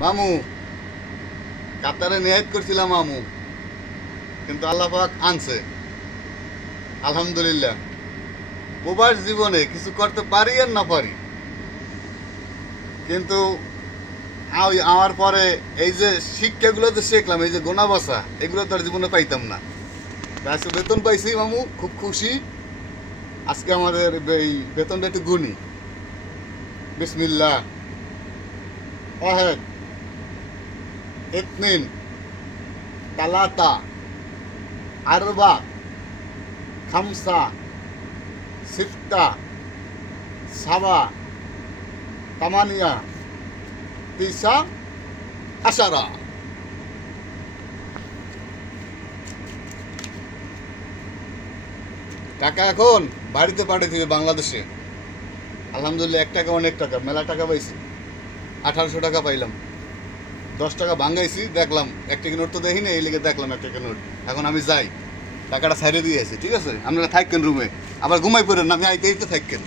মামু, কাতারে নিয়ত করছিলাম মামু, কিন্তু আল্লাহ পাক আনছে। আলহামদুলিল্লাহ। প্রবাস জীবনে কিছু করতে পারি আর না পারি, কিন্তু আমার পরে এই যে শিক্ষাগুলো যে শিখলাম, এই যে গোনা বসা, এগুলো তো আর জীবনে পাইতাম না। আজকে বেতন পাইছি মামু, খুব খুশি। আজকে আমাদের এই বেতনটা একটু গুনি। বিসমিল্লাহ। ওয়াহেদ, ইতনিন, তালাতা, আরবা, খামসা, সিফতা, সাবা, তামানিয়া, তিসা, আশারা। টাকা এখন বাড়িতে পাঠাইছি বাংলাদেশে। আলহামদুলিল্লাহ, 1 টাকা অনেক টাকা, মেলা টাকা পাইছি। 1800 টাকা পাইলাম। 10 টাকা ভাঙ্গাইছি, দেখলাম 1 টাকা নোট তো দেখিনি, এই লিগে দেখলাম 1 টাকা নোট। এখন আমি যাই, টাকাটা ছাইড়ে দিয়ে আছি, ঠিক আছে? আপনারা থাকেন রুমে, আবার ঘুমাই পড়েন না, আমি আইতে থাকেন।